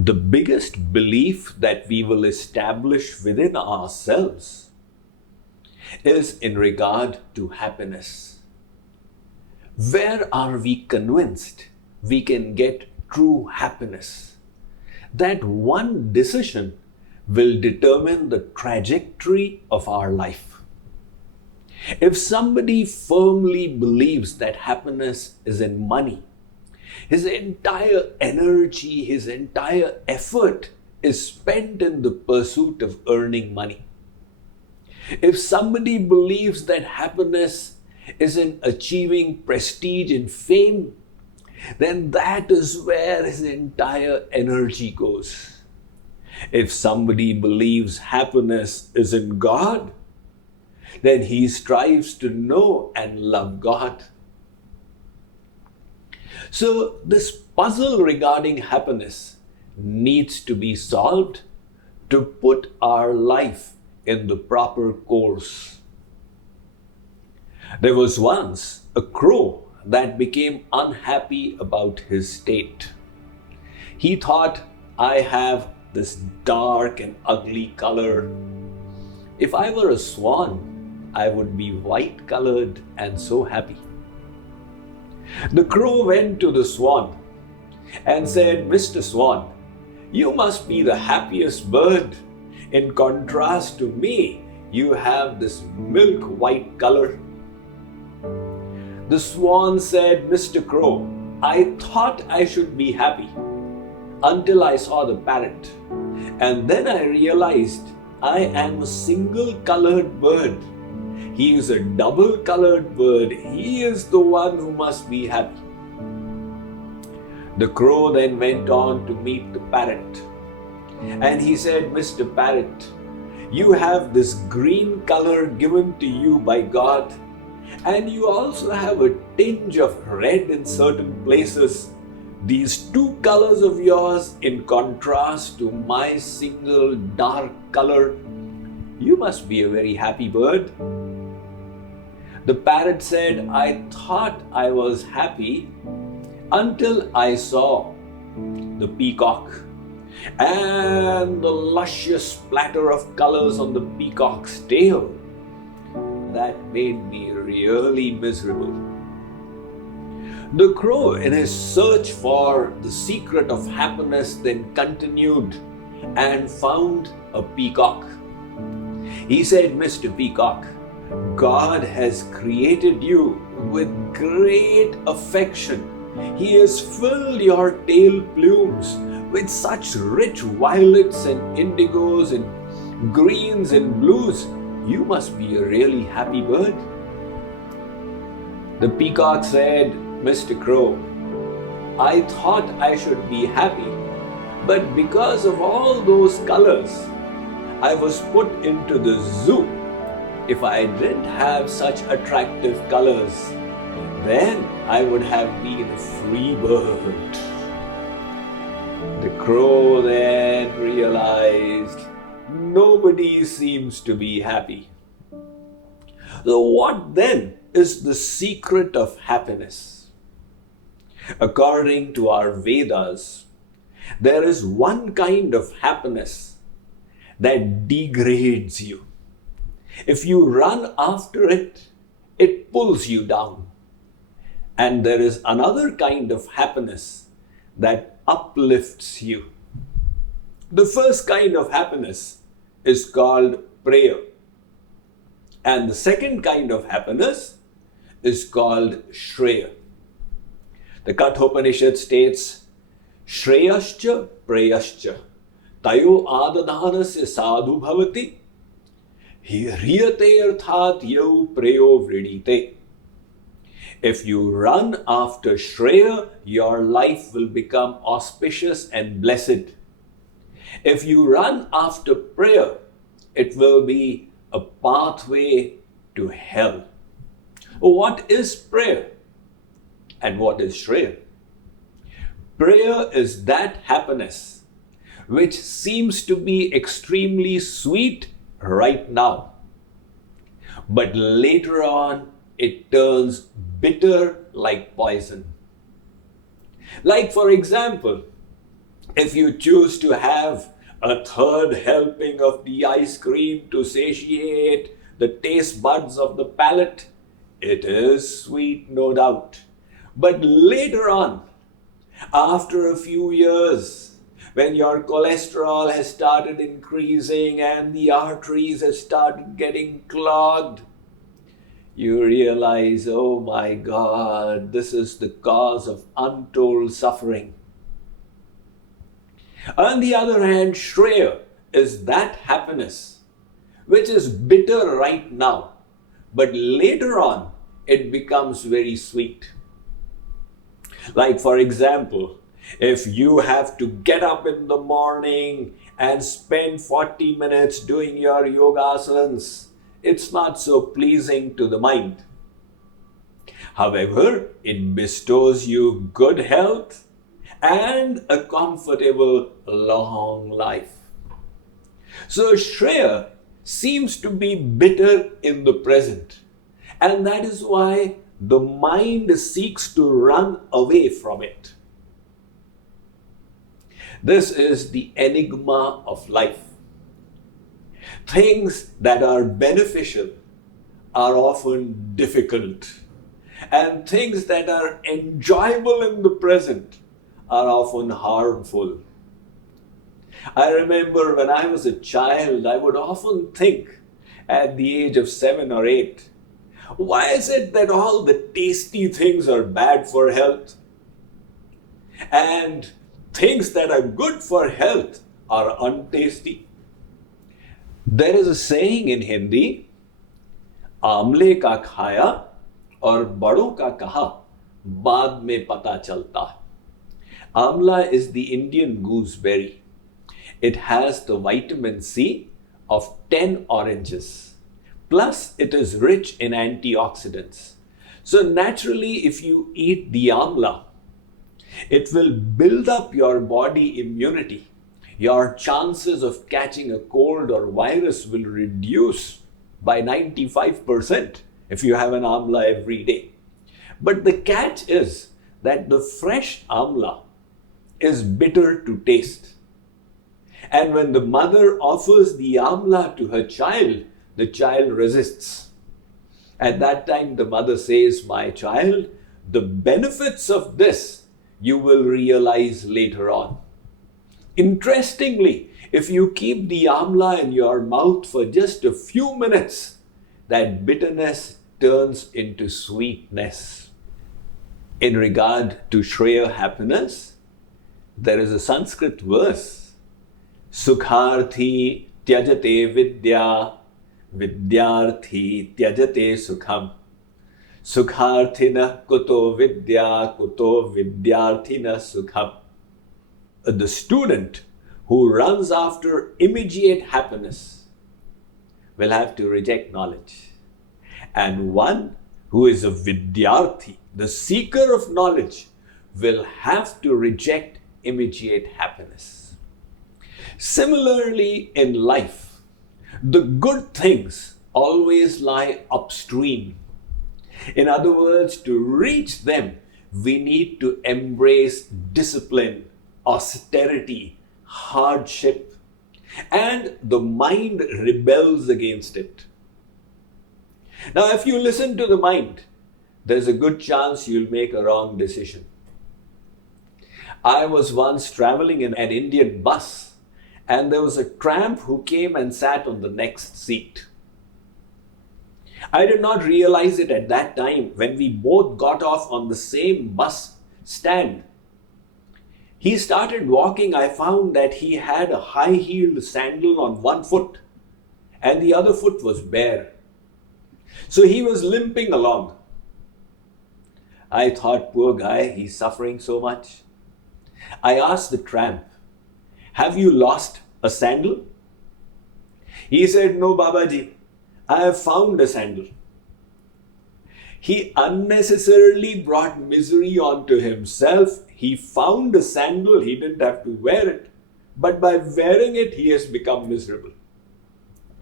The biggest belief that we will establish within ourselves is in regard to happiness. Where are we convinced we can get true happiness? That one decision will determine the trajectory of our life. If somebody firmly believes that happiness is in money, his entire energy, his entire effort is spent in the pursuit of earning money. If somebody believes that happiness is in achieving prestige and fame, then that is where his entire energy goes. If somebody believes happiness is in God, then he strives to know and love God. So this puzzle regarding happiness needs to be solved to put our life in the proper course. There was once a crow that became unhappy about his state. He thought, I have this dark and ugly color. If I were a swan, I would be white colored and so happy. The crow went to the swan and said, Mr. Swan, you must be the happiest bird. In contrast to me, you have this milk white color. The swan said, Mr. Crow, I thought I should be happy until I saw the parrot. And then I realized I am a single colored bird. He is a double colored bird. He is the one who must be happy. The crow then went on to meet the parrot. And he said, Mr. Parrot, you have this green color given to you by God. And you also have a tinge of red in certain places. These two colors of yours in contrast to my single dark color. You must be a very happy bird. The parrot said, I thought I was happy until I saw the peacock and the luscious splatter of colors on the peacock's tail. That made me really miserable. The crow, in his search for the secret of happiness, then continued and found a peacock. He said, Mr. Peacock, God has created you with great affection. He has filled your tail plumes with such rich violets and indigos and greens and blues. You must be a really happy bird. The peacock said, Mr. Crow, I thought I should be happy, but because of all those colors, I was put into the zoo. If I didn't have such attractive colors, then I would have been a free bird. The crow then realized nobody seems to be happy. So what then is the secret of happiness? According to our Vedas, there is one kind of happiness that degrades you. If you run after it, it pulls you down. And there is another kind of happiness that uplifts you. The first kind of happiness is called Preya. And the second kind of happiness is called Shreya. The Kathopanishad states, Shreyascha Preyascha Tayo Adadhanasya Sadhu Bhavati Hriyate Arthat Yau Preyo Vridite. If you run after Shreya, your life will become auspicious and blessed. If you run after Preya, it will be a pathway to hell. What is Preya? And what is Shreya? Preya is that happiness which seems to be extremely sweet right now, but later on it turns bitter like poison. Like, for example, If you choose to have a third helping of the ice cream to satiate the taste buds of the palate, it is sweet, no doubt. But later on, after a few years, when your cholesterol has started increasing and the arteries have started getting clogged, you realize, oh my God, this is the cause of untold suffering. On the other hand, Shreya is that happiness which is bitter right now, but later on it becomes very sweet. Like, for example, if you have to get up in the morning and spend 40 minutes doing your yogasanas, it's not so pleasing to the mind. However, it bestows you good health and a comfortable long life. So Shreya seems to be bitter in the present, and that is why the mind seeks to run away from it. This is the enigma of life. Things that are beneficial are often difficult, and things that are enjoyable in the present are often harmful. I remember when I was a child, I would often think at the age of 7 or 8, why is it that all the tasty things are bad for health? And things that are good for health are untasty. There is a saying in Hindi, आमले का खाया और बड़ों का कहा बाद में पता चलता. Amla is the Indian gooseberry. It has the vitamin C of 10 oranges. Plus, it is rich in antioxidants. So naturally, if you eat the amla, it will build up your body immunity. Your chances of catching a cold or virus will reduce by 95% if you have an amla every day. But the catch is that the fresh amla is bitter to taste. And when the mother offers the amla to her child, the child resists. At that time, the mother says, my child, the benefits of this you will realize later on. Interestingly, if you keep the amla in your mouth for just a few minutes, that bitterness turns into sweetness. In regard to Shreya happiness, there is a Sanskrit verse, Sukharthi tyajate vidya, vidyarthi tyajate sukham. Sukharthina kuto vidya, kuto vidyarthina sukham. The student who runs after immediate happiness will have to reject knowledge. And one who is a vidyarthi, the seeker of knowledge, will have to reject immediate happiness. Similarly, in life, the good things always lie upstream. In other words, to reach them, we need to embrace discipline, austerity, hardship, and the mind rebels against it. Now, if you listen to the mind, there's a good chance you'll make a wrong decision. I was once traveling in an Indian bus, and there was a tramp who came and sat on the next seat. I did not realize it at that time when we both got off on the same bus stand. He started walking. I found that he had a high-heeled sandal on one foot and the other foot was bare. So he was limping along. I thought, poor guy, he's suffering so much. I asked the tramp, have you lost a sandal? He said, no, Babaji, I have found a sandal. He unnecessarily brought misery onto himself. He found a sandal, he didn't have to wear it. But by wearing it, he has become miserable.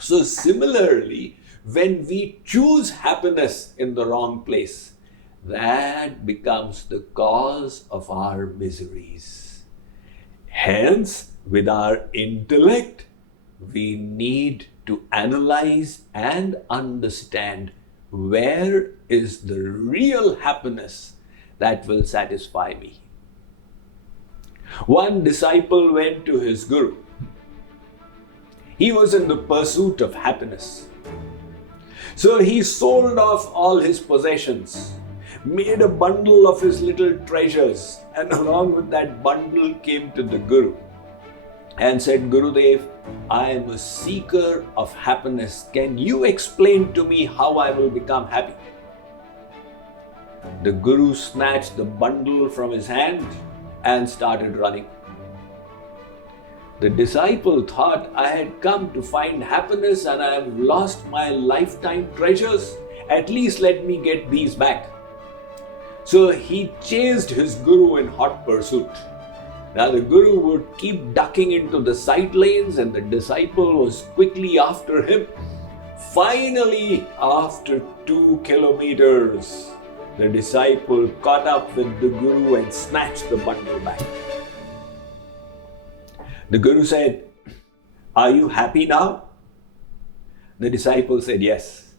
So similarly, when we choose happiness in the wrong place, that becomes the cause of our miseries. Hence, with our intellect, we need to analyze and understand where is the real happiness that will satisfy me. One disciple went to his guru. He was in the pursuit of happiness. So he sold off all his possessions, made a bundle of his little treasures, and along with that bundle came to the Guru and said, Gurudev, I am a seeker of happiness. Can you explain to me how I will become happy? The Guru snatched the bundle from his hand and started running. The disciple thought, I had come to find happiness and I have lost my lifetime treasures. At least let me get these back. So he chased his Guru in hot pursuit. Now the Guru would keep ducking into the side lanes and the disciple was quickly after him. Finally, after 2 kilometers, the disciple caught up with the Guru and snatched the bundle back. The Guru said, are you happy now? The disciple said, yes.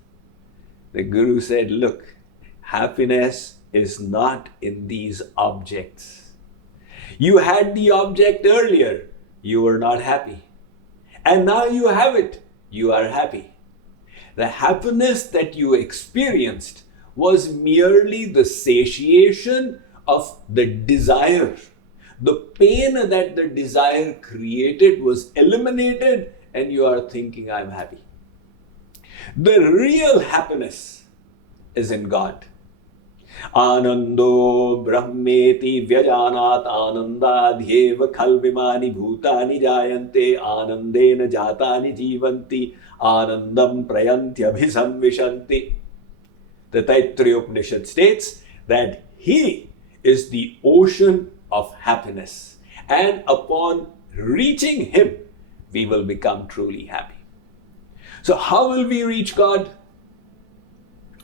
The Guru said, look, happiness is not in these objects. You had the object earlier, you were not happy. And now you have it, you are happy. The happiness that you experienced was merely the satiation of the desire. The pain that the desire created was eliminated and you are thinking, I'm happy. The real happiness is in God. Anando brahmeti vyajanat anandadhyeva khalvimani bhutani jayante anandena jatani jivanti anandam prayantyabhisamvishanti. The Taittiriya Upanishad states that He is the ocean of happiness, and upon reaching Him, we will become truly happy. So how will we reach God?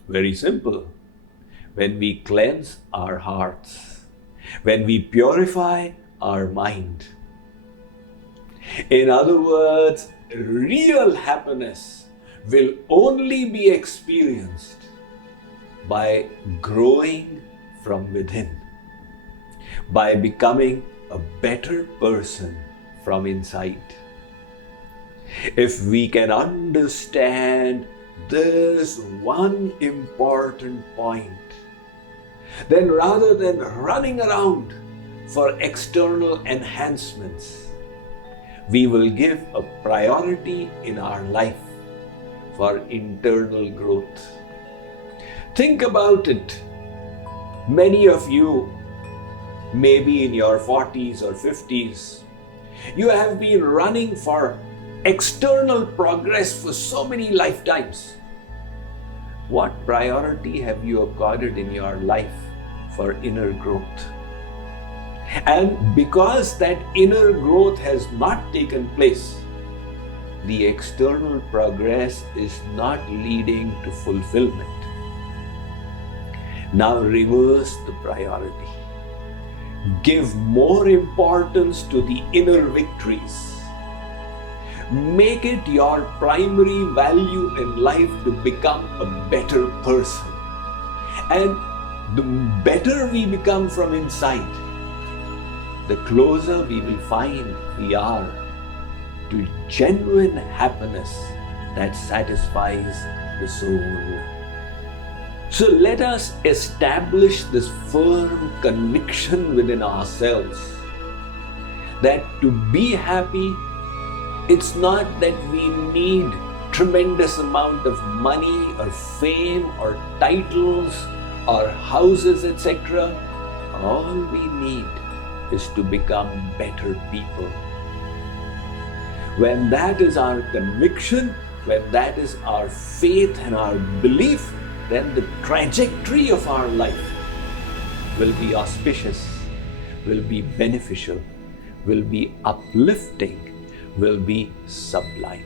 Very simple. When we cleanse our hearts, when we purify our mind. In other words, real happiness will only be experienced by growing from within, by becoming a better person from inside. If we can understand this one important point, then rather than running around for external enhancements, we will give a priority in our life for internal growth. Think about it. Many of you, maybe in your 40s or 50s, you have been running for external progress for so many lifetimes. What priority have you accorded in your life for inner growth? And because that inner growth has not taken place, the external progress is not leading to fulfillment. Now reverse the priority. Give more importance to the inner victories. Make it your primary value in life to become a better person. And the better we become from inside, the closer we will find we are to genuine happiness that satisfies the soul. So let us establish this firm conviction within ourselves that to be happy, it's not that we need tremendous amount of money or fame or titles or houses, etc. All we need is to become better people. When that is our conviction, when that is our faith and our belief, then the trajectory of our life will be auspicious, will be beneficial, will be uplifting, will be sublime.